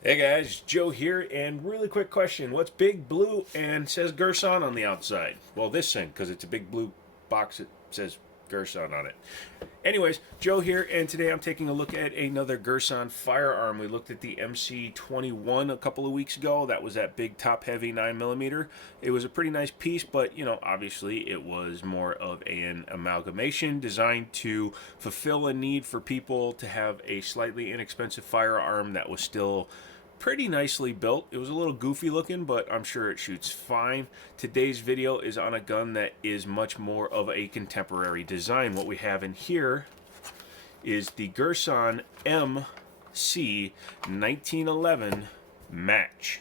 Hey guys, Joe here, and really quick question. What's big blue and says Girsan on the outside? Well, this thing, because it's a big blue box that says Girsan on it. Anyways, Joe here, and today I'm taking a look at another Girsan firearm. We looked at the MC21 a couple of weeks ago. That was that big top heavy 9mm. It was a pretty nice piece, but obviously it was more of an amalgamation designed to fulfill a need for people to have a slightly inexpensive firearm that was still pretty nicely built. It was a little goofy looking, but I'm sure it shoots fine. Today's video is on a gun that is much more of a contemporary design. What we have in here is the Girsan MC 1911 Match.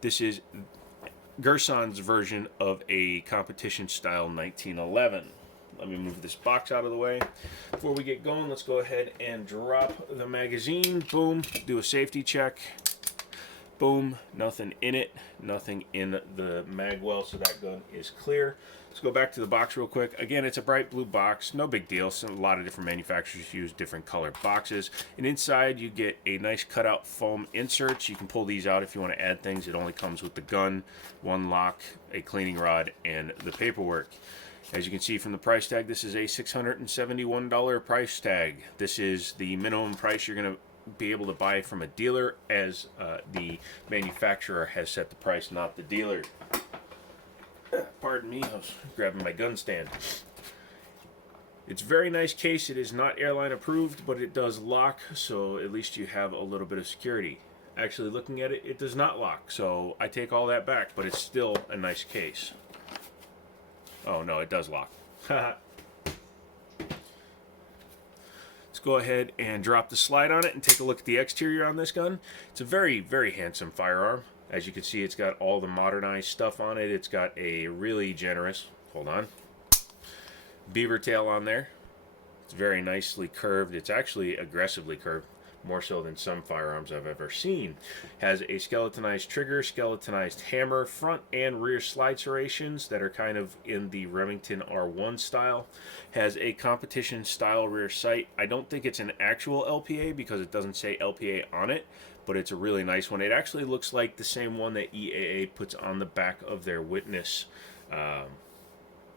This is Girsan's version of a competition style 1911. Let me move this box out of the way. Before we get going, let's go ahead and drop the magazine. Boom, do a safety check. Boom, nothing in it, nothing in the mag well, so that gun is clear. Let's go back to the box real quick. Again, it's a bright blue box, no big deal. So a lot of different manufacturers use different colored boxes. And inside you get a nice cutout foam inserts. You can pull these out if you want to add things. It only comes with the gun, one lock, a cleaning rod, and the paperwork. As you can see from the price tag, this is a $671 price tag. This is the minimum price you're going to be able to buy from a dealer, as the manufacturer has set the price, not the dealer. Pardon me, I was grabbing my gun stand. It's a very nice case. It is not airline approved, but it does lock, so at least you have a little bit of security. Actually, looking at it, it does not lock, so I take all that back, but it's still a nice case. Oh no, it does lock. Go ahead and drop the slide on it and take a look at the exterior on this gun. It's a very, very handsome firearm. As you can see, it's got all the modernized stuff on it. It's got a really generous, hold on, beaver tail on there. It's very nicely curved. It's actually aggressively curved, more so than some firearms I've ever seen. Has a skeletonized trigger, skeletonized hammer, front and rear slide serrations that are kind of in the Remington R1 style. Has a competition style rear sight. I don't think it's an actual LPA because it doesn't say LPA on it, but it's a really nice one. It actually looks like the same one that EAA puts on the back of their Witness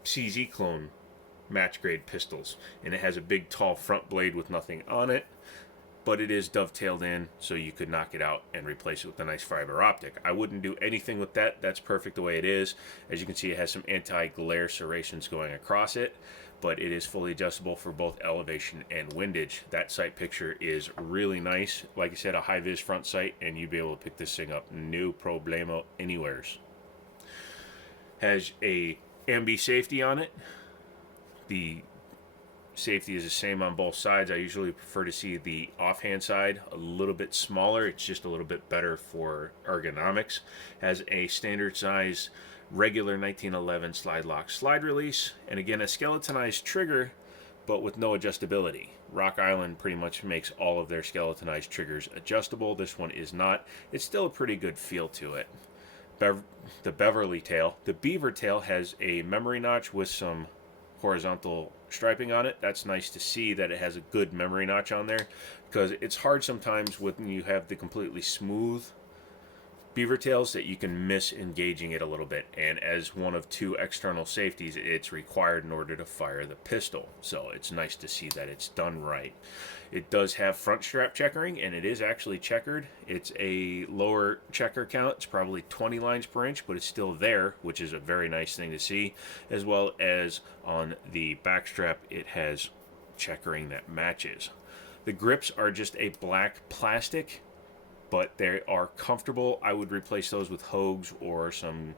CZ clone match grade pistols, and it has a big tall front blade with nothing on it, but it is dovetailed in, so you could knock it out and replace it with a nice fiber optic. I wouldn't do anything with that. That's perfect the way it is. As you can see, it has some anti-glare serrations going across it, but it is fully adjustable for both elevation and windage. That sight picture is really nice. Like I said, a high-vis front sight, and you'd be able to pick this thing up no problemo anywheres. Has a ambi safety on it. The safety is the same on both sides. I usually prefer to see the offhand side a little bit smaller. It's just a little bit better for ergonomics. Has a standard size regular 1911 slide lock slide release, and again a skeletonized trigger but with no adjustability. Rock Island pretty much makes all of their skeletonized triggers adjustable. This one is not. It's still a pretty good feel to it. The Beverly tail. The Beaver tail has a memory notch with some horizontal striping on it. That's nice to see that it has a good memory notch on there, because it's hard sometimes when you have the completely smooth beaver tails that you can miss engaging it a little bit, and as one of two external safeties, it's required in order to fire the pistol, so it's nice to see that it's done right. It does have front strap checkering, and it is actually checkered. It's a lower checker count. It's probably 20 lines per inch, but it's still there, which is a very nice thing to see. As well as on the back strap, it has checkering that matches. The grips are just a black plastic, but they are comfortable. I would replace those with Hogues or some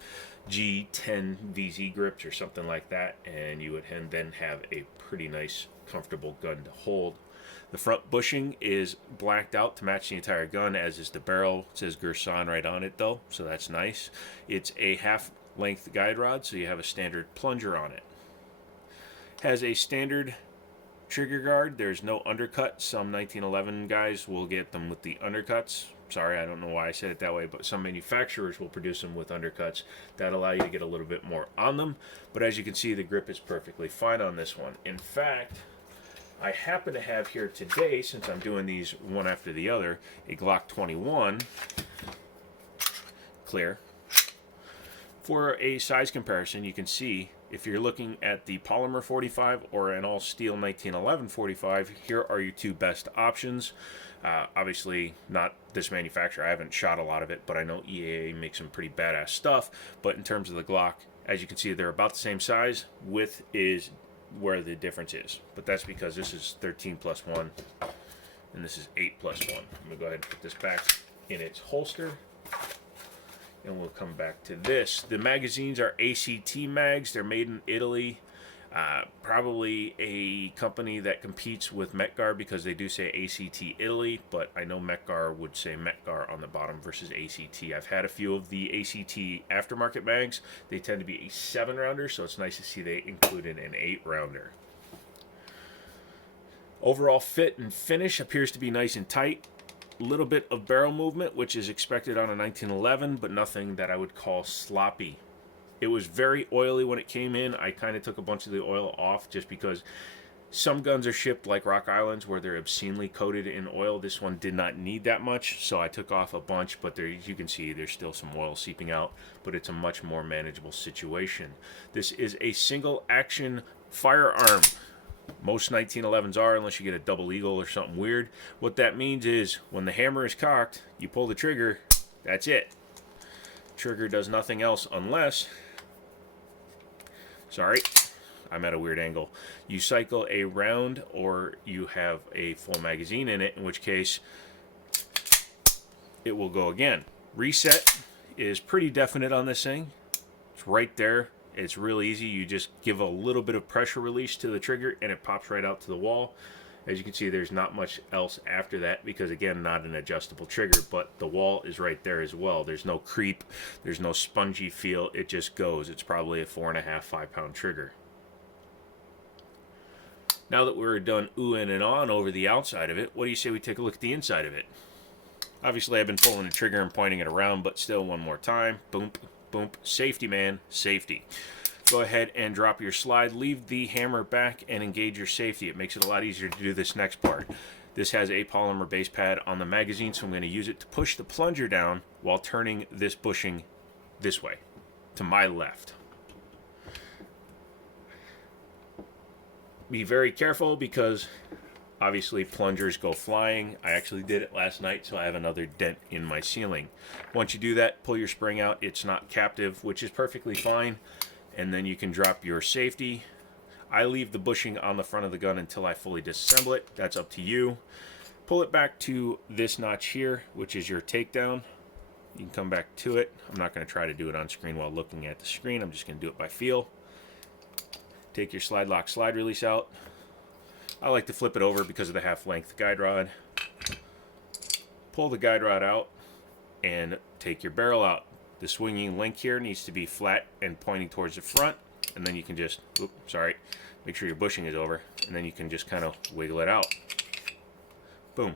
G10 VZ grips or something like that, and you would then have a pretty nice, comfortable gun to hold. The front bushing is blacked out to match the entire gun, as is the barrel. It says Girsan right on it though, so that's nice. It's a half-length guide rod, so you have a standard plunger on it. Has a standard trigger guard. There's no undercut. Some 1911 guys will get them with the undercuts. Sorry, I don't know why I said it that way, but some manufacturers will produce them with undercuts that allow you to get a little bit more on them. But as you can see, the grip is perfectly fine on this one. In fact, I happen to have here today, since I'm doing these one after the other, a Glock 21 clear. For a size comparison, you can see if you're looking at the polymer 45 or an all steel 1911 45, here are your two best options. Obviously not this manufacturer, I haven't shot a lot of it, but I know EAA makes some pretty badass stuff. But in terms of the Glock, as you can see, they're about the same size. Width is where the difference is, but that's because this is 13 plus 1 and this is 8 plus 1. I'm gonna go ahead and put this back in its holster and we'll come back to this. The magazines are ACT mags. They're made in Italy. Probably a company that competes with Metgar because they do say ACT Italy, but I know Metgar would say Metgar on the bottom versus ACT. I've had a few of the ACT aftermarket mags. They tend to be a 7-rounder, so it's nice to see they included an 8-rounder. Overall fit and finish appears to be nice and tight. Little bit of barrel movement, which is expected on a 1911, but nothing that I would call sloppy. It was very oily when it came in. I kind of took a bunch of the oil off just because some guns are shipped like Rock Islands where they're obscenely coated in oil. This one did not need that much, so I took off a bunch, but there, you can see there's still some oil seeping out, but it's a much more manageable situation. This is a single action firearm. Most 1911s are, unless you get a double eagle or something weird. What that means is when the hammer is cocked, you pull the trigger, that's it. Trigger does nothing else unless, sorry, I'm at a weird angle. You cycle a round or you have a full magazine in it, in which case it will go again. Reset is pretty definite on this thing. It's right there. It's real easy. You just give a little bit of pressure release to the trigger and it pops right out to the wall. As you can see, there's not much else after that because, again, not an adjustable trigger, but the wall is right there as well. There's no creep. There's no spongy feel. It just goes. It's probably a 4.5, 5 pound trigger. Now that we're done oohing and on over the outside of it, what do you say we take a look at the inside of it? Obviously, I've been pulling the trigger and pointing it around, but still one more time. Boom, boom. Safety, man. Safety. Go ahead and drop your slide. Leave the hammer back and engage your safety. It makes it a lot easier to do this next part. This has a polymer base pad on the magazine, so I'm going to use it to push the plunger down while turning this bushing this way, to my left. Be very careful because obviously plungers go flying. I actually did it last night, so I have another dent in my ceiling. Once you do that, pull your spring out. It's not captive, which is perfectly fine. And then you can drop your safety. I leave the bushing on the front of the gun until I fully disassemble it. That's up to you. Pull it back to this notch here, which is your takedown. You can come back to it. I'm not going to try to do it on screen while looking at the screen. I'm just going to do it by feel. Take your slide lock slide release out. I like to flip it over because of the half-length guide rod. Pull the guide rod out and take your barrel out. The swinging link here needs to be flat and pointing towards the front, and then you can just, make sure your bushing is over, and then you can just kind of wiggle it out. Boom.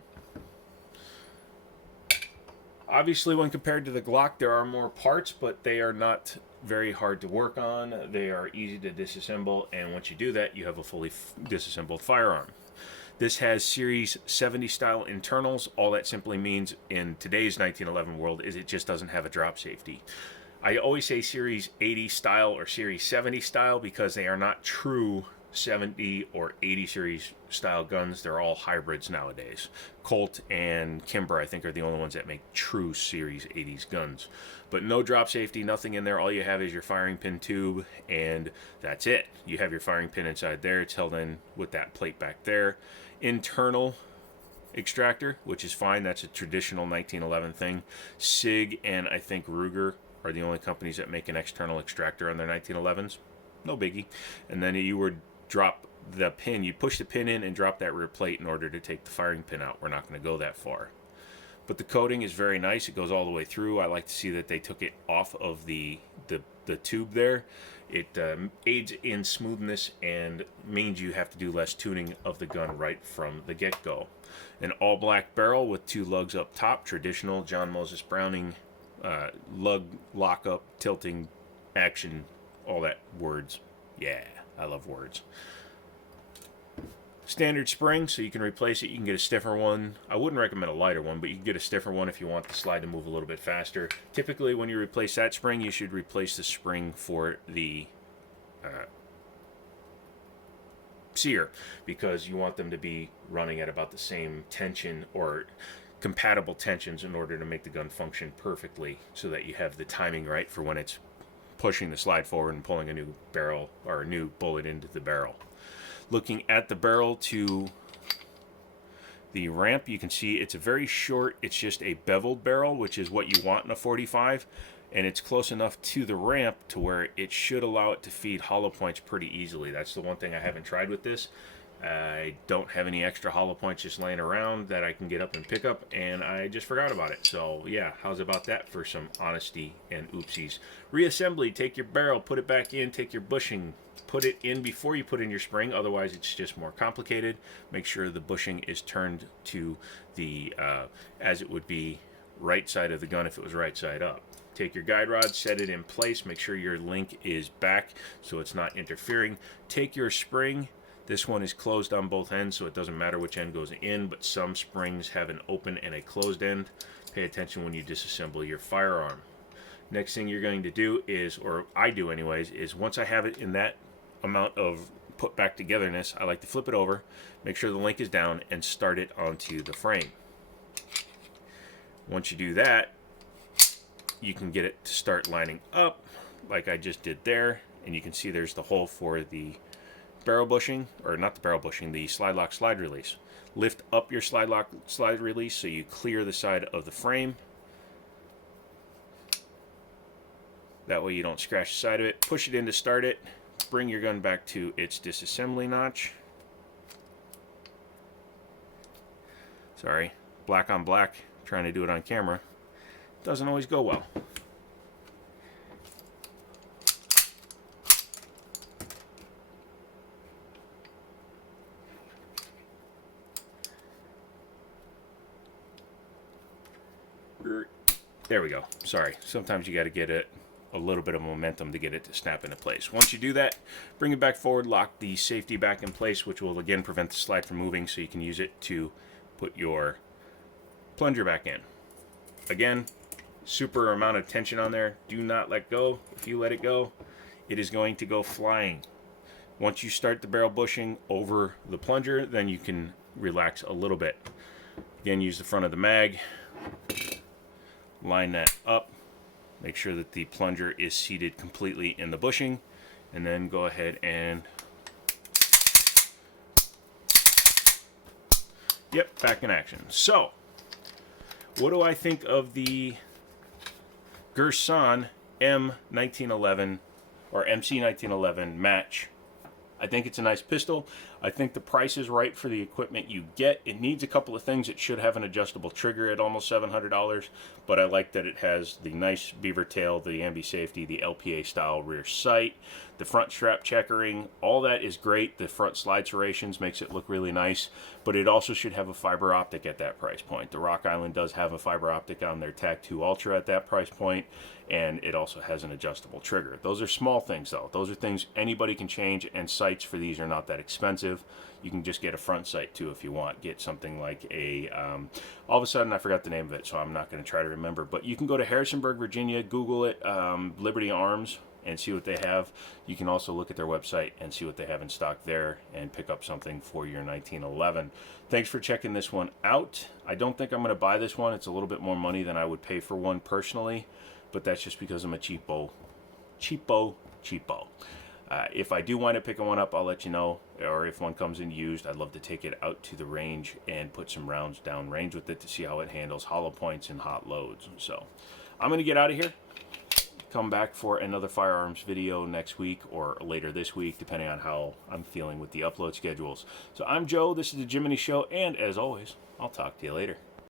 Obviously, when compared to the Glock, there are more parts, but they are not very hard to work on. They are easy to disassemble, and once you do that, you have a fully disassembled firearm. This has Series 70 style internals. All that simply means in today's 1911 world is it just doesn't have a drop safety. I always say Series 80 style or Series 70 style because they are not true 70 or 80 series style guns. They're all hybrids nowadays. Colt and Kimber, I think, are the only ones that make true Series 80s guns. But no drop safety, nothing in there. All you have is your firing pin tube, and that's it. You have your firing pin inside there. It's held in with that plate back there. Internal extractor, which is fine. That's a traditional 1911 thing. SIG and I think Ruger are the only companies that make an external extractor on their 1911s. No biggie. And then you would drop the pin. You push the pin in and drop that rear plate in order to take the firing pin out. We're not going to go that far. But the coating is very nice. It goes all the way through. I like to see that they took it off of the tube there. It aids in smoothness and means you have to do less tuning of the gun right from the get-go. An all-black barrel with 2 lugs up top, traditional John Moses Browning lug lock-up, tilting, action, all that words. Yeah, I love words. standard spring, so you can replace it. You can get a stiffer one. I wouldn't recommend a lighter one, but you can get a stiffer one if you want the slide to move a little bit faster. Typically, when you replace that spring, you should replace the spring for the sear, because you want them to be running at about the same tension or compatible tensions in order to make the gun function perfectly, so that you have the timing right for when it's pushing the slide forward and pulling a new barrel or a new bullet into the barrel. Looking at the barrel to the ramp, you can see it's a very short, it's just a beveled barrel, which is what you want in a 45, and it's close enough to the ramp to where it should allow it to feed hollow points pretty easily. That's the one thing I haven't tried with this. I don't have any extra hollow points just laying around that I can get up and pick up, and I just forgot about it. So yeah, how's about that for some honesty and oopsies? Reassembly, take your barrel, put it back in, take your bushing, put it in before you put in your spring, otherwise it's just more complicated. Make sure the bushing is turned to the, as it would be right side of the gun if it was right side up. Take your guide rod, set it in place, make sure your link is back so it's not interfering. Take your spring. This one is closed on both ends, so it doesn't matter which end goes in, but some springs have an open and a closed end. Pay attention when you disassemble your firearm. Next thing you're going to do is, or I do anyways, is once I have it in that amount of put back togetherness, I like to flip it over, make sure the link is down, and start it onto the frame. Once you do that, you can get it to start lining up like I just did there, and you can see there's the hole for the barrel bushing, or not the barrel bushing, the slide lock slide release. Lift up your slide lock slide release so you clear the side of the frame. That way you don't scratch the side of it. Push it in to start it. Bring your gun back to its disassembly notch. Sorry, black on black, trying to do it on camera. Doesn't always go well. There we go. Sorry, sometimes you got to get it a little bit of momentum to get it to snap into place. Once you do that, bring it back forward, lock the safety back in place, which will again prevent the slide from moving, so you can use it to put your plunger back in. Again, super amount of tension on there. Do not let go. If you let it go, it is going to go flying. Once you start the barrel bushing over the plunger, then you can relax a little bit. Again, use the front of the mag. Line that up. Make sure that the plunger is seated completely in the bushing, and then go ahead and yep, back in action. So, what do I think of the Girsan M1911 or MC1911 match? I think it's a nice pistol. I think the price is right for the equipment you get. It needs a couple of things. It should have an adjustable trigger at almost $700, but I like that it has the nice beaver tail, the ambi safety, the LPA style rear sight, the front strap checkering. All that is great. The front slide serrations makes it look really nice, but it also should have a fiber optic at that price point. The Rock Island does have a fiber optic on their TAC 2 Ultra at that price point, and it also has an adjustable trigger. Those are small things though. Those are things anybody can change, and sights for these are not that expensive. You can just get a front sight too if you want. Get something like a, all of a sudden I forgot the name of it, so I'm not going to try to remember, but you can go to Harrisonburg, Virginia, Google it, Liberty Arms, and see what they have. You can also look at their website and see what they have in stock there and pick up something for your 1911. Thanks for checking this one out. I don't think I'm going to buy this one. It's a little bit more money than I would pay for one personally, but that's just because I'm a cheapo. If I do wind up picking one up, I'll let you know. Or if one comes in used, I'd love to take it out to the range and put some rounds down range with it to see how it handles hollow points and hot loads. So I'm going to get out of here. Come back for another firearms video next week or later this week, depending on how I'm feeling with the upload schedules. So I'm Joe. This is the Jiminy Show, and as always, I'll talk to you later.